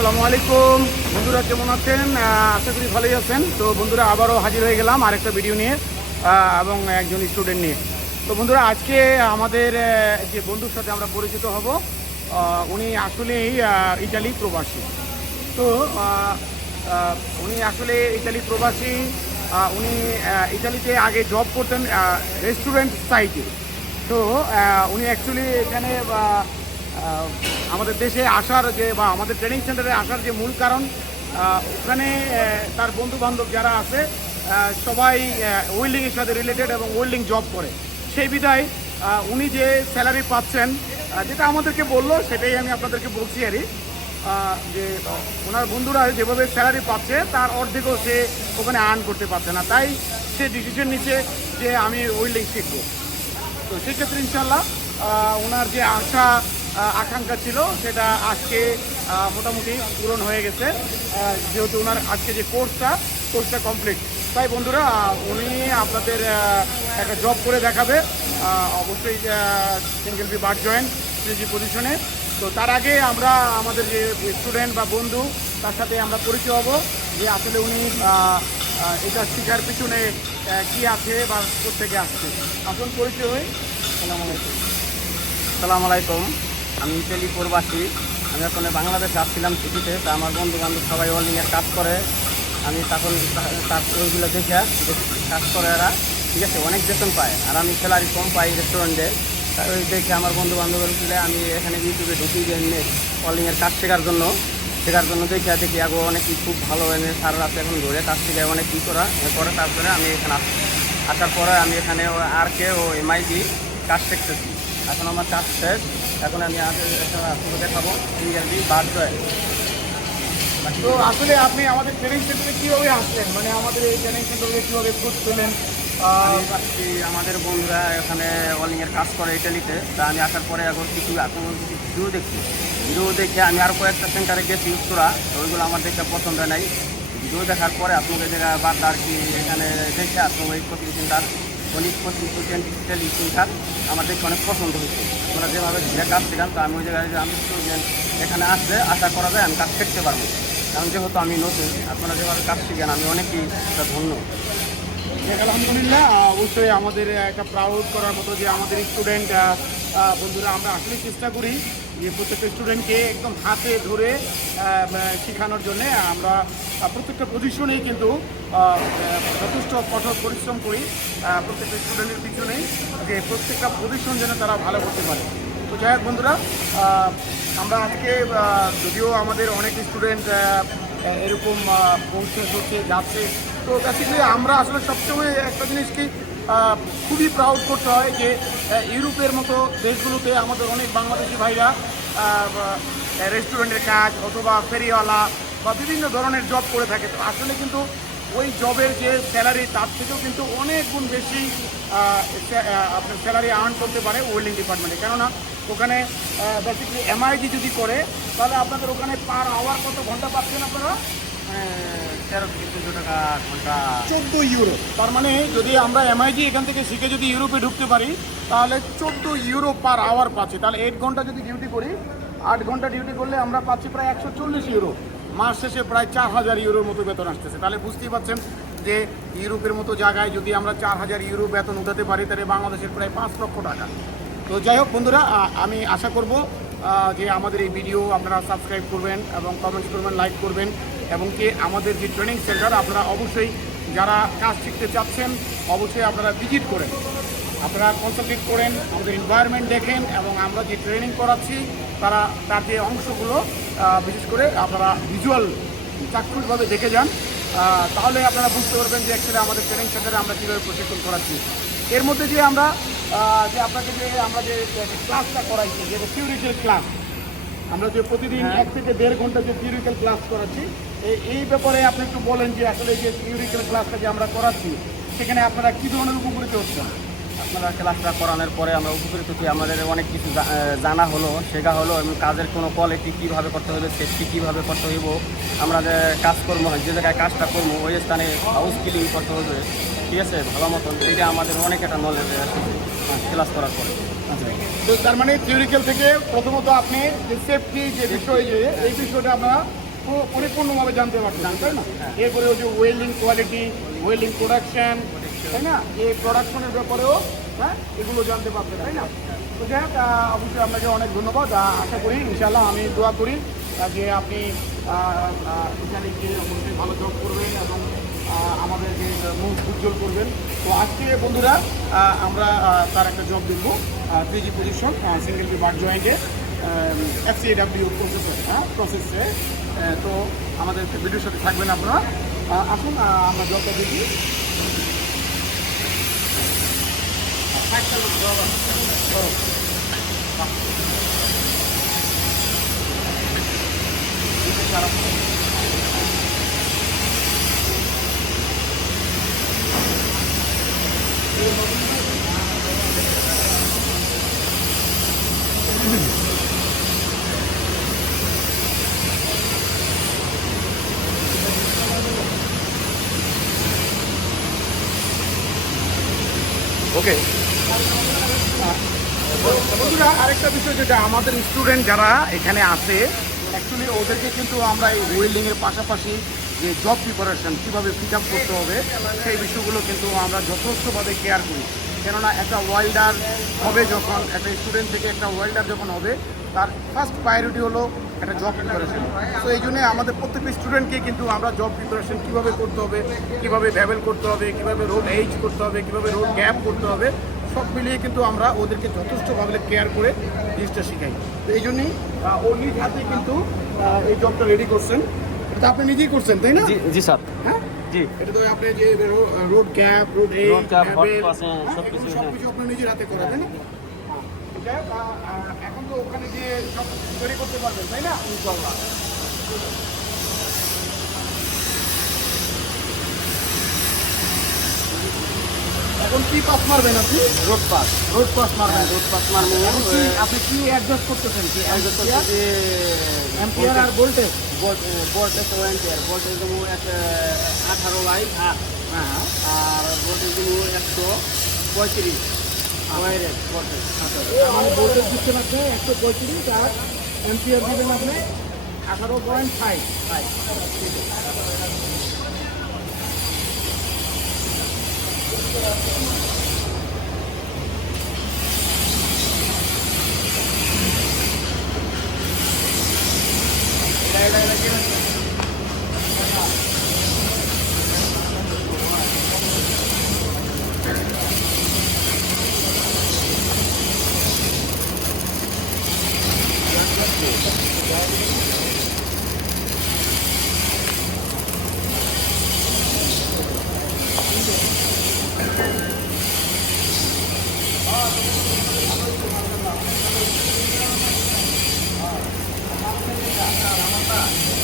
আসসালামু আলাইকুম। বন্ধুরা কেমন আছেন? আশা করি ভালোই আছেন। তো বন্ধুরা, আবারও হাজির হয়ে গেলাম আরেকটা ভিডিও নিয়ে এবং একজন স্টুডেন্ট নিয়ে। তো বন্ধুরা, আজকে আমাদের যে বন্ধুর সাথে আমরা পরিচিত হব উনি আসলেই ইটালি প্রবাসী। তো উনি আসলে ইটালি প্রবাসী। উনি ইটালিতে আগে জব করতেন রেস্টুরেন্ট সাইটে তো উনি অ্যাকচুয়ালি এখানে আমাদের দেশে আসার যে বা আমাদের ট্রেনিং সেন্টারে আসার যে মূল কারণ ওখানে তার বন্ধু বান্ধব যারা আছে সবাই ওয়েল্ডিংয়ের সাথে রিলেটেড এবং ওয়েল্ডিং জব করে। সেই বিধায় উনি যে স্যালারি পাচ্ছেন যেটা আমাদেরকে বলল, সেটাই আমি আপনাদেরকে বলছি আরই যে, ওনার বন্ধুরা যেভাবে স্যালারি পাচ্ছে, তার অর্ধেকও সে ওখানে আর্ন করতে পারছে না। তাই সে ডিসিশন নিচ্ছে যে আমি ওয়েল্ডিং শিখব। তো সেক্ষেত্রে ইনশাল্লাহ ওনার যে আশা আকাঙ্ক্ষা ছিল, সেটা আজকে মোটামুটি পূরণ হয়ে গেছে। যেহেতু ওনার আজকে যে কোর্সটা কোর্সটা কমপ্লিট তাই বন্ধুরা উনি আপনাদের একটা জব করে দেখাবে। অবশ্যই single V bar joint three G পজিশনে তো তার আগে আমরা আমাদের যে স্টুডেন্ট বা বন্ধু, তার সাথে আমরা পরিচয় হব যে আসলে উনি এটা শেখার পিছনে কি আছে বা কোথেকে আসছে। আসুন পরিচয় হই। সালাম আলাইকুম। সালাম আলাইকুম। আমি ইটালি প্রবাসী। আমি এখন বাংলাদেশে আসছিলাম ছুটিতে, তা আমার বন্ধু বান্ধব সবাই ওয়েল্ডিংয়ের কাজ করে। আমি তখন তার ওইগুলো দেখে কাজ করে এরা। ঠিক আছে, অনেক বেতন পায়, আর আমি স্যালারি কম পাই রেস্টুরেন্টে তা ওই দেখে আমার বন্ধু বান্ধবের মিলে আমি এখানে ইউটিউবে ঢুকি ওয়েল্ডিংয়ের কাজ শেখার জন্য। শেখার জন্য দেখে দেখি, আগে, অনেক খুব ভালো, এনে সার আছে এখন ধরে কাজ থেকে অনেক কী করা? করে তারপরে আমি এখানে আসি, আসার পরে আমি এখানে আর কে ও এমআইটি কাজ শিখতেছি। এখন আমার কাজ শেষ। এখন আমি আগে আপনাকে দেখাবো। ইংরেজি বাদ জয় তো আসলে আপনি আমাদের ট্রেনিং সেন্টারে কীভাবে আসলেন? মানে আমাদের এই ট্রেনিং সেন্টারে কীভাবে খোঁজ পেলেন? পাচ্ছি আমাদের বন্ধুরা এখানে ওয়ালিংয়ের কাজ করে ইটালিতে তা আমি আসার পরে এখন কিছু এখন ভিডিও দেখছি। ভিডিও দেখে আমি আরও কয়েকটা সেন্টারে গেছি উত্তরা। তো ওইগুলো আমার দেখতে পছন্দ নাই। ভিডিও দেখার পরে আপনাদের যেটা বাদ আর কি এখানে দেখে আপনার ওই কোচিং সেন্টার অনেক ইটালি সেন্টার আমার দেখে অনেক পছন্দ হয়েছে। আমরা যেভাবে কাজ ছিলাম তো আমি ওই জায়গায় আমি স্টুডেন্ট এখানে আসলে আশা করা যায় আমি কাজ শিখতে পারব। কারণ যেহেতু আমি নতুন, আপনারা যেভাবে কাজ শিখেন, আমি অনেকেই ধন্য। আলহামদুলিল্লাহ অবশ্যই আমাদের একটা প্রাউড করার মতো যে আমাদের স্টুডেন্ট বন্ধুরা, আমরা আসলে চেষ্টা করি যে প্রত্যেকটা স্টুডেন্টকে একদম হাতে ধরে শেখানোর জন্য আমরা প্রত্যেকটা পজিশনেই কিন্তু যথেষ্ট কঠোর পরিশ্রম করি প্রত্যেকটা স্টুডেন্টের পিছনেই যে প্রত্যেকটা পজিশন যেন তারা ভালো করতে পারে। তো যাই হোক বন্ধুরা আমরা আজকে যদিও আমাদের অনেক স্টুডেন্ট এরকম পৌঁছে হচ্ছে যাচ্ছে, তো বেসিক্যালি আমরা আসলে সবসময় একটা জিনিস কি খুবই প্রাউড করতে হয় যে ইউরোপের মতো দেশগুলোতে আমাদের অনেক বাংলাদেশি ভাইরা রেস্টুরেন্টের কাজ অথবা ফেরিওয়ালা বা বিভিন্ন ধরনের জব করে থাকে। তো আসলে কিন্তু ওই জবের যে স্যালারি তার থেকেও কিন্তু অনেক গুণ বেশি আপনার স্যালারি আর্ন করতে পারে ওয়েল্ডিং ডিপার্টমেন্টে। কেননা ওখানে বেসিক্যালি এমআইজি যদি করে, তাহলে আপনাদের ওখানে পার আওয়ার কত ঘণ্টা পাচ্ছেন আপনারা? চোদ্দ ইউরো তার মানে যদি আমরা এমআইজি এখান থেকে শিখে যদি ইউরোপে ঢুকতে পারি, তাহলে চোদ্দ ইউরো পার আওয়ার পাচ্ছি। তাহলে এইট ঘণ্টা যদি ডিউটি করি, আট ঘণ্টা ডিউটি করলে আমরা পাচ্ছি প্রায় একশো চল্লিশ ইউরো মাস শেষে প্রায় চার হাজার ইউরোর মতো বেতন আসতেছে। তাহলে বুঝতেই পারছেন যে ইউরোপের মতো জায়গায় যদি আমরা চার হাজার ইউরো বেতন উঠাতে পারি, তাহলে বাংলাদেশের প্রায় পাঁচ লক্ষ টাকা। তো যাই হোক বন্ধুরা আমি আশা করব যে আমাদের এই ভিডিও আপনারা সাবস্ক্রাইব করবেন এবং কমেন্ট করবেন লাইক করবেন। এবং কি আমাদের যে ট্রেনিং সেন্টার আপনারা অবশ্যই যারা কাজ শিখতে চাচ্ছেন, অবশ্যই আপনারা ভিজিট করেন। আপনারা কনসালটেট করেন, আমাদের এনভায়রনমেন্ট দেখেন এবং আমরা যে ট্রেনিং করাচ্ছি, তারা, তার যে অংশগুলো বিশেষ করে আপনারা ভিজুয়াল চাক্ষুষভাবে দেখে যান তাহলে আপনারা বুঝতে পারবেন যে অ্যাকচুয়ালি আমাদের ট্রেনিং সেন্টারে আমরা কীভাবে প্রশিক্ষণ করাচ্ছি। এর মধ্যে যে আমরা যে আপনাকে যে আমরা যে ক্লাসটা করাইছি যে থিওরিক্যাল ক্লাস আমরা যে প্রতিদিন এক থেকে দেড় ঘণ্টা যে থিওরিক্যাল ক্লাস করাচ্ছি এই- ব্যাপারে আপনি একটু বলেন যে আসলে যে থিওরিক্যাল ক্লাসটা যে আমরা করাচ্ছি, সেখানে আপনারা কী ধরনের উপকৃত হচ্ছেন? আপনারা ক্লাসটা করানোর পরে আমরা উপকৃত হচ্ছি। আমাদের অনেক কিছু জানা হলো, শেখা হলো এবং কাজের কোনো কোয়ালিটি কীভাবে করতে হবে সেফটি কীভাবে করতে হইব, আমরা যে কাজকর্ম যে জায়গায় কাজটা করব, ওই স্থানে হাউস ক্লিন করতে হবে। ঠিক আছে? ভালো মতন। এটা আমাদের অনেক একটা নলেজ ক্লাস করার পরে। তো তার মানে থিওরিক্যাল থেকে প্রথমত আপনি যে সেফটি যে বিষয় যে এই বিষয়টা আপনারা পরিপূর্ণভাবে জানতে পারছেন তাই না? এরপরে ওই যে ওয়েল্ডিং কোয়ালিটি ওয়েল্ডিং প্রোডাকশন তাই না? এই প্রোডাকশনের ব্যাপারেও হ্যাঁ এগুলো জানতে পারবেন তাই না? তো যাই হোক, অবশ্যই আপনাকে অনেক ধন্যবাদ। আশা করি ইনশাল্লাহ আমি দোয়া করি যে আপনি এখানে গিয়ে অবশ্যই ভালো জব করবেন এবং আমাদেরকে মুখ উজ্জ্বল করবেন। তো আজকে, বন্ধুরা আমরা তার একটা জব দেখব three G position single V bar জয়েন্টে এফসিএডাব্লিউ প্রসেসে হ্যাঁ প্রসেসে তো আমাদের ভিডিওর সাথে থাকবেন আপনারা। আসুন আমরা জবটা দেখি। ওকে বন্ধুরা, আরেকটা বিষয় যেটা আমাদের স্টুডেন্ট যারা এখানে আসে অ্যাকচুয়ালি ওদেরকে কিন্তু আমরা এই ওয়েল্ডিংয়ের পাশাপাশি যে জব প্রিপারেশন কীভাবে পিক আপ করতে হবে, সেই বিষয়গুলো কিন্তু আমরা যথেষ্টভাবে কেয়ার করি। কেননা একটা ওয়েল্ডার হবে যখন, একটা স্টুডেন্ট থেকে একটা ওয়েল্ডার যখন হবে, তার ফার্স্ট প্রায়োরিটি হলো একটা জব প্রিপারেশন তো এই জন্যে আমাদের প্রত্যেকটা স্টুডেন্টকে কিন্তু আমরা জব প্রিপারেশন কীভাবে করতে হবে, কীভাবে ভ্যাবেল করতে হবে, কীভাবে রোড এইজ করতে হবে, কীভাবে রোড গ্যাপ করতে হবে, সব মিলিয়ে কিন্তু আমরা ওদেরকে যথেষ্টভাবে কেয়ার করে জিনিসটা শিখাই। তো এই জন্যই ও নিজ হাতে কিন্তু এই জবটা রেডি করছেন। তো আপনি নিজেই করছেন তাই না জি জি স্যার হ্যাঁ জি এটা তো আপনি যে root gap root edge Road gap, hot pass, হ্যাঁ, সবকিছু, সব কিছু আপনি নিজের হাতে করা তাই না যাই হোক, আহ, আহ, এখন তো ওখানে গিয়ে সব তৈরি করতে পারবেন তাই না ইনশাল্লাহ এখন কি পাস মারবেন আপনি? রোড পাস রোড পাস মারবেন। রোড পাস মারবো আপনি কি অ্যাডজাস্ট করতেছেন? কি এম্পিয়ার আর ভোল্টেজ ভোল্টেজ ওয়ান্টিয়ার ভোল্টেজ দেবো একটা আঠারো লাই আট। হ্যাঁ। আর ভোল্টেজ দেবো একশো পঁয়ত্রিশ ওয়ারের ভোল্টেজ মানে ভোল্টেজ দিচ্ছেন আপনি একশো পঁয়ত্রিশ আর এম্পিয়ার দিবেন আপনি আঠারো point five Mira, mira, mira, pa.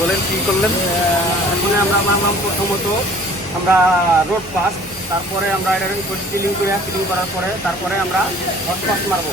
বলেন, কি করলেন? এখানে আমরা মারলাম প্রথমত আমরা রোড পাস, তারপরে আমরা এটা ক্লিন করে ক্লিন করার পরে তারপরে আমরা হট পাস মারবো।